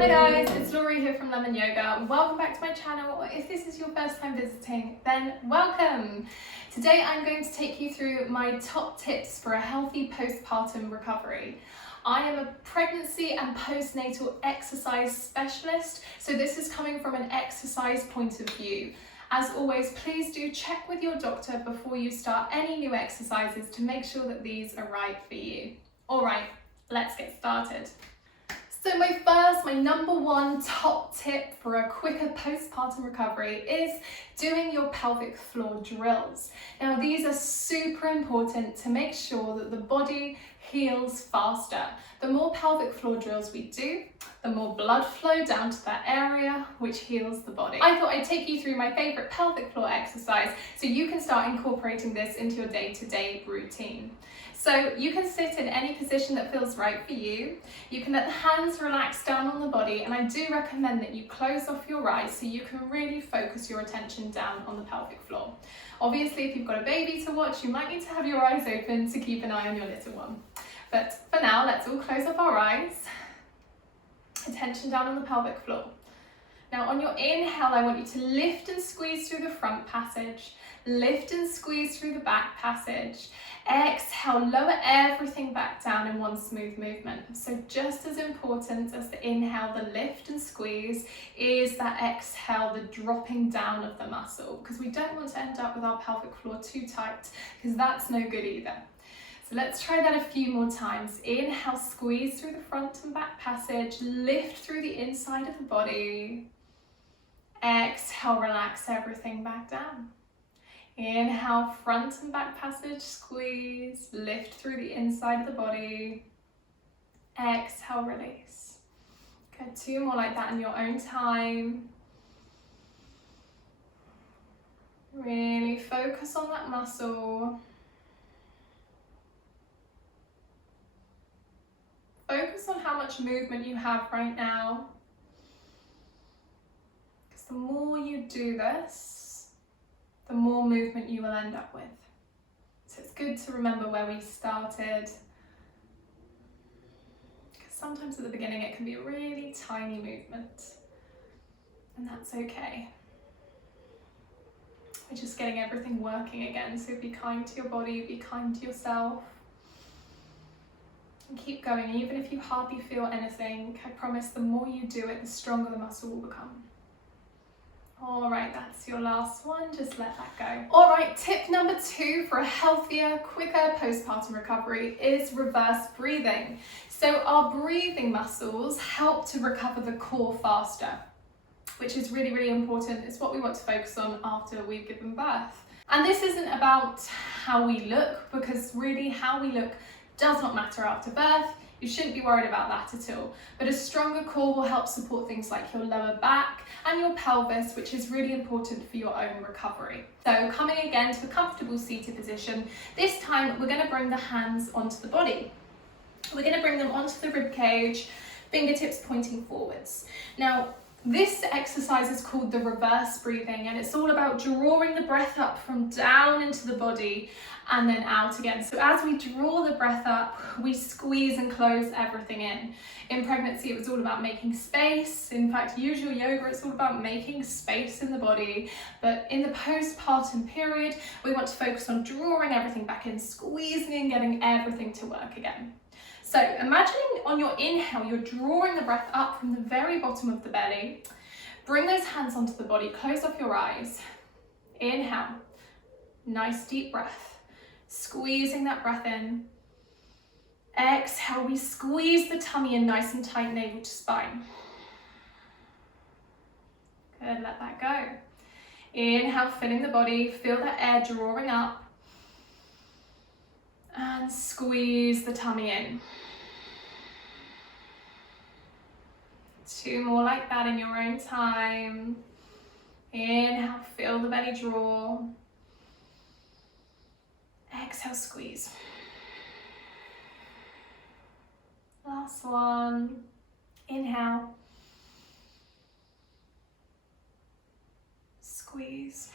Hi guys, it's Laurie here from Lemon Yoga. Welcome back to my channel, or if this is your first time visiting, then welcome! Today I'm going to take you through my top tips for a healthy postpartum recovery. I am a pregnancy and postnatal exercise specialist, so this is coming from an exercise point of view. As always, please do check with your doctor before you start any new exercises to make sure that these are right for you. Alright, let's get started. So my number one top tip for a quicker postpartum recovery is doing your pelvic floor drills. Now these are super important to make sure that the body heals faster. The more pelvic floor drills we do, the more blood flow down to that area, which heals the body. I thought I'd take you through my favorite pelvic floor exercise so you can start incorporating this into your day-to-day routine. So you can sit in any position that feels right for you. You can let the hands relax down on the body, and I do recommend that you close off your eyes so you can really focus your attention down on the pelvic floor. Obviously, if you've got a baby to watch, you might need to have your eyes open to keep an eye on your little one. But for now, let's all close off our eyes. Attention down on the pelvic floor. Now on your inhale, I want you to lift and squeeze through the front passage, lift and squeeze through the back passage. Exhale, lower everything back down in one smooth movement. So just as important as the inhale, the lift and squeeze, is that exhale, the dropping down of the muscle, because we don't want to end up with our pelvic floor too tight, because that's no good either. So let's try that a few more times. Inhale, squeeze through the front and back passage, lift through the inside of the body. Exhale, relax everything back down. Inhale, front and back passage, squeeze, lift through the inside of the body. Exhale, release. Good, two more like that in your own time. Really focus on that muscle. Focus on how much movement you have right now. Because the more you do this, the more movement you will end up with. So it's good to remember where we started. Because sometimes at the beginning it can be a really tiny movement. And that's okay. We're just getting everything working again. So be kind to your body, be kind to yourself. And keep going, even if you hardly feel anything. I promise the more you do it, the stronger the muscle will become. All right, that's your last one, just let that go. All right, tip number 2 for a healthier, quicker postpartum recovery is reverse breathing. So our breathing muscles help to recover the core faster, which is really, really important. It's what we want to focus on after we've given birth. And this isn't about how we look, because really how we look does not matter after birth. You shouldn't be worried about that at all. But a stronger core will help support things like your lower back and your pelvis, which is really important for your own recovery. So coming again to a comfortable seated position, this time we're going to bring the hands onto the body. We're going to bring them onto the rib cage, fingertips pointing forwards. Now, this exercise is called the reverse breathing, and it's all about drawing the breath up from down into the body and then out again. So as we draw the breath up, we squeeze and close everything in. In pregnancy, it was all about making space. In fact, usual yoga, it's all about making space in the body. But in the postpartum period, we want to focus on drawing everything back in, squeezing and getting everything to work again. So imagining on your inhale, you're drawing the breath up from the very bottom of the belly. Bring those hands onto the body, close off your eyes. Inhale, nice deep breath. Squeezing that breath in. Exhale, we squeeze the tummy in nice and tight, navel to spine. Good, let that go. Inhale, filling the body, feel that air drawing up. And squeeze the tummy in. 2 more like that in your own time. Inhale, feel the belly draw. Exhale, squeeze. Last one. Inhale. Squeeze.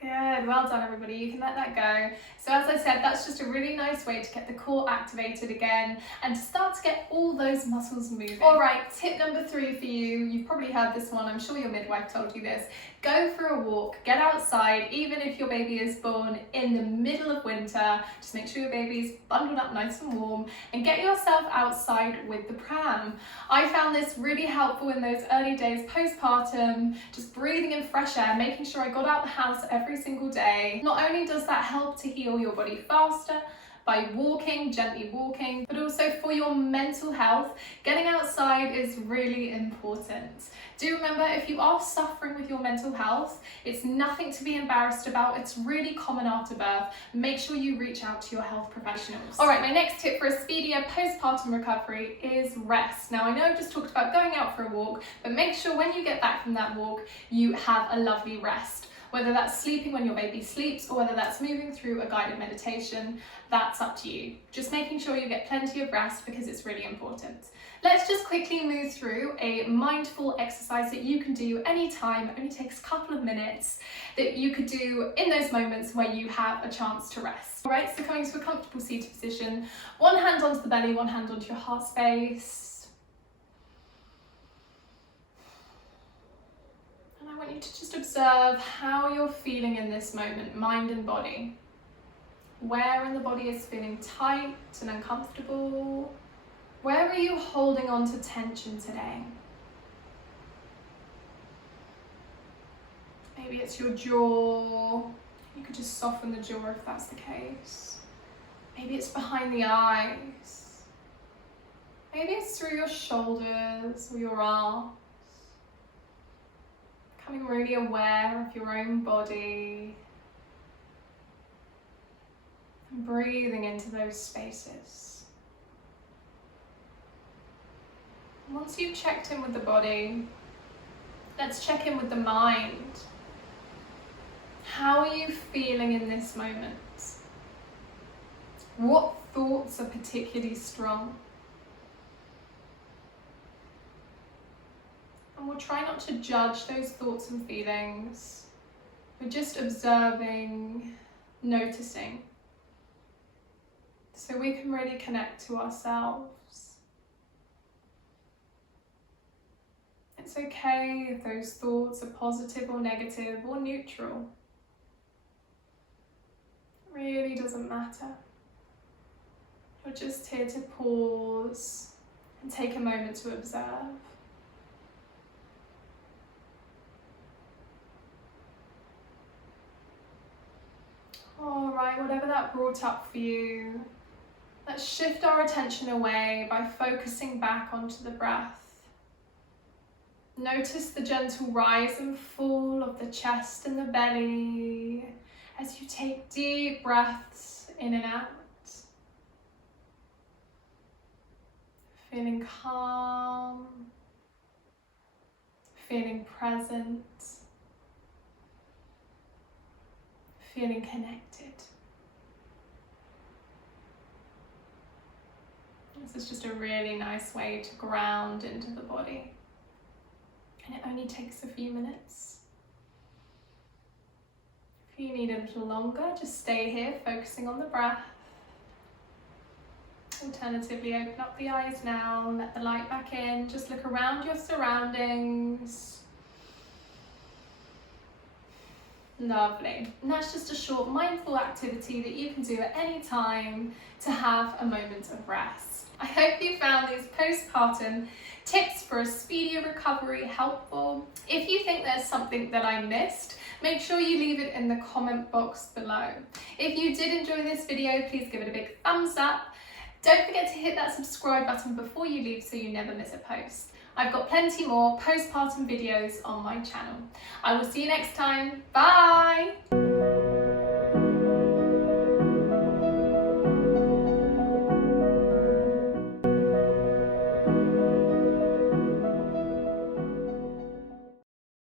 Good, well done everybody, you can let that go. So as I said, that's just a really nice way to get the core activated again and to start to get all those muscles moving. All right, tip number 3 for you, you've probably heard this one, I'm sure your midwife told you this. Go for a walk, get outside, even if your baby is born in the middle of winter, just make sure your baby's bundled up nice and warm and get yourself outside with the pram. I found this really helpful in those early days postpartum, just breathing in fresh air, making sure I got out the house every single day. Not only does that help to heal your body faster, by walking, gently walking, but also for your mental health, getting outside is really important. Do remember, if you are suffering with your mental health, it's nothing to be embarrassed about. It's really common after birth. Make sure you reach out to your health professionals. All right, my next tip for a speedier postpartum recovery is rest. Now, I know I've just talked about going out for a walk, but make sure when you get back from that walk, you have a lovely rest. Whether that's sleeping when your baby sleeps or whether that's moving through a guided meditation, that's up to you. Just making sure you get plenty of rest because it's really important. Let's just quickly move through a mindful exercise that you can do anytime. It only takes a couple of minutes that you could do in those moments where you have a chance to rest. All right, so coming to a comfortable seated position, one hand onto the belly, one hand onto your heart space. I want you to just observe how you're feeling in this moment, mind and body. Where in the body is feeling tight and uncomfortable? Where are you holding on to tension today? Maybe it's your jaw. You could just soften the jaw if that's the case. Maybe it's behind the eyes. Maybe it's through your shoulders or your arms. Becoming really aware of your own body and breathing into those spaces. Once you've checked in with the body, let's check in with the mind. How are you feeling in this moment? What thoughts are particularly strong? And we'll try not to judge those thoughts and feelings. We're just observing, noticing, so we can really connect to ourselves. It's okay if those thoughts are positive or negative or neutral. It really doesn't matter. You're just here to pause and take a moment to observe. All right, whatever that brought up for you, let's shift our attention away by focusing back onto the breath. Notice the gentle rise and fall of the chest and the belly as you take deep breaths in and out. Feeling calm, feeling present, feeling connected. This is just a really nice way to ground into the body. And it only takes a few minutes. If you need a little longer, just stay here focusing on the breath. Alternatively, open up the eyes now, let the light back in, just look around your surroundings. Lovely. And that's just a short mindful activity that you can do at any time to have a moment of rest. I hope you found these postpartum tips for a speedier recovery helpful. If you think there's something that I missed, make sure you leave it in the comment box below. If you did enjoy this video, please give it a big thumbs up. Don't forget to hit that subscribe button before you leave so you never miss a post. I've got plenty more postpartum videos on my channel. I will see you next time. Bye!